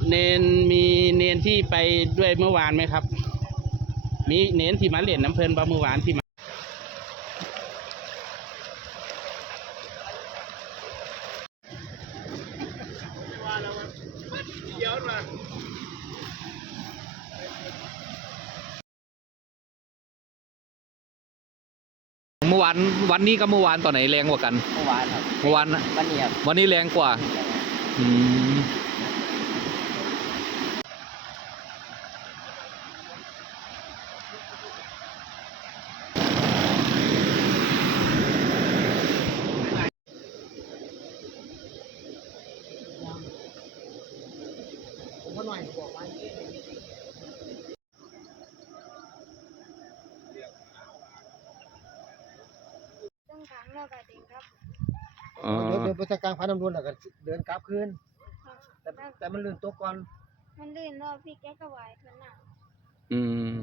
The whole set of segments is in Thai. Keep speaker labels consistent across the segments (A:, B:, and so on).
A: เนนมีเนนที่ไปด้วยเมื่อวานไหมครับมีเนนที่มาเล่นน้ำเพลินบ่เมื่อวานที่มา
B: เมื่อวานวันนี้กับเมื่อวานตอนไหนแรงกว่ากัน
C: เมื่อวานครับ
B: เมื่อวาน
C: วันนี้ครับ
B: วันนี้แรงกว่าอืม
D: ทางเราก็เด็กครับ
C: เดินไปทางกลางพาน้ำวนแล้วก็เดินกลับคืนแต่มันลื่นตัวก่อน
D: มันลื่นแล้วพี่แกก็ไหวเท่านั้น
B: อืม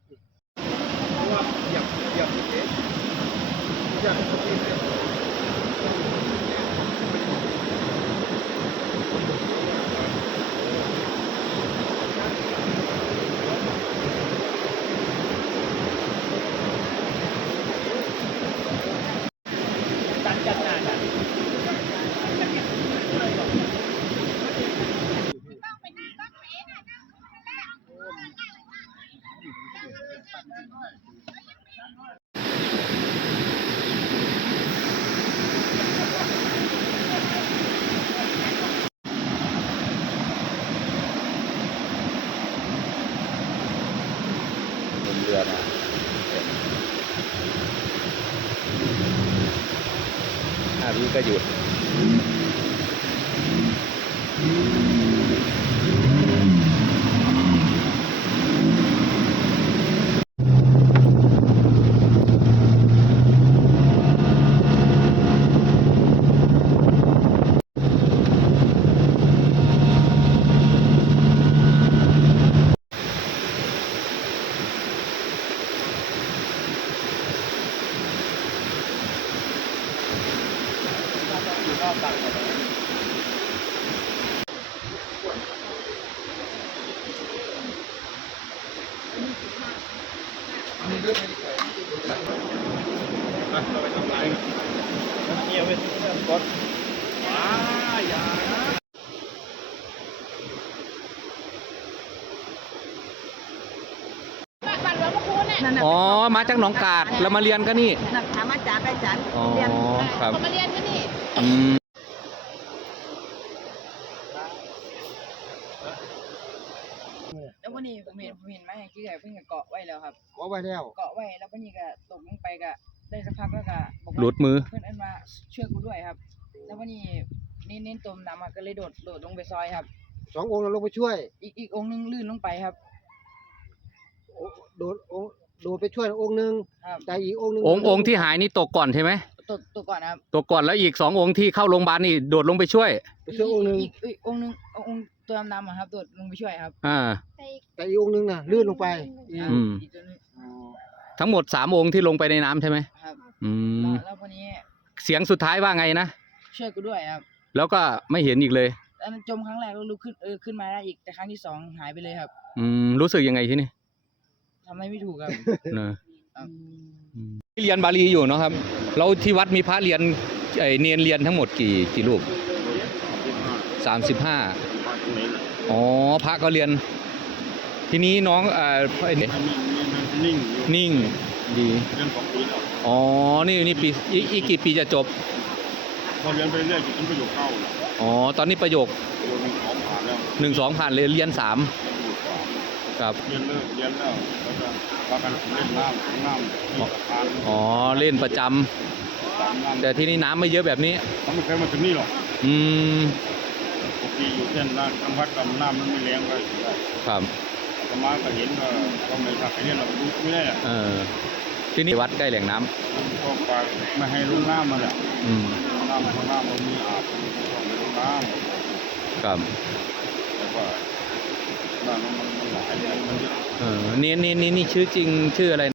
B: เรือมา5 วิก็หยุดอ๋อมาจากหนองกาดแล้วมาเรียนกันนี่
E: ถามอาจารย์ไปจัน
B: เรียนครับ
E: มาเรียนกันนี่แล้ววันนี้ผมเห็นไหมที่เพิ่งเกาะไว้แล้วครับ
C: เกาะไว้แล้ว
E: แล้ววันนี้ก็ตกลงไปก็ได้สักพักแล้วก็บอกว่า
B: หลุดมือ
E: เพื่อนมาช่วยกูด้วยครับแล้ววันนี้เน้นจมน้ำก็เลยโดดลงไปซอยครับ
C: 2 องค์เราลงไปช่วย
E: อีกองค์นึงลื่นลงไปครับ
C: โดดไปช่วยองค์นึงแต่อีกองค์นึง
B: องค์ที่หายนี่ตกก่อนใช่ไหม
E: ตกก่อนครับ
B: ตกก่อนแล้วอีก2 องค์ที่เข้าโรงพยาบาลนี่โดดลงไปช่วย
C: องค์นึง
E: อีกองค์นึงองค์ตัวดำๆครับโดดลงไปช่วยครับ
C: แต่อีกองค์นึงน่ะลื่นลงไป
B: ทั้งหมด3 องค์ที่ลงไปในน้ำใช่ไหม
E: ครับ
B: แล้ว
E: วันนี้
B: เสียงสุดท้ายว่าไงนะ
E: ช่วยกูด้วยครับ
B: แล้วก็ไม่เห็นอีกเลย
E: อันจมครั้งแรกแล้วลุกขึ้นมาได้อีกแต่ครั้งที่2หายไปเลยครับ
B: รู้สึกยังไงที่นี่
E: ทำอะไรไม่ถูกครับ
B: เนอะเรียนบาลีอยู่เนาะครับแล้วที่วัดมีพระเรียนเนียนเรียนทั้งหมดกี่รูป35อ๋อพระก็เรียนทีนี้น้องนิ่งดีอ๋อนี่ปีอีกกี่ปีจะจบ
F: พอเรียนไปเรื่อยจนประโยคเข้า
B: อ๋อตอนนี้ประโยค1 2ผ่านเลยเรียน3ครับ
F: เรียนแล้วแล้วก็พากันเล่นน้ำ
B: อ๋อเล่นประจำแต่ที่นี่น้ำไม่เยอะแบบนี้
F: เขาไม่เคยมาถึงนี่หรอกปกติอยู่เส้นทางวัดกับน้ำมันไม่แรงเลย
B: ครับ
F: ประมาณก็เห็นก็ไม่ทักเรียนเราดูไม่ได้
B: ที่นี่วัดใกล้แหล่งน้
F: ำก็ไปไม่ให้ลงน้ำมาแหละน้ำมันมีอาบไม่ลงน้
B: ำครับ
F: แต่ว่าน้ำมันหลายมันเยอะ
B: นี่ชื่อจริงชื่ออะไร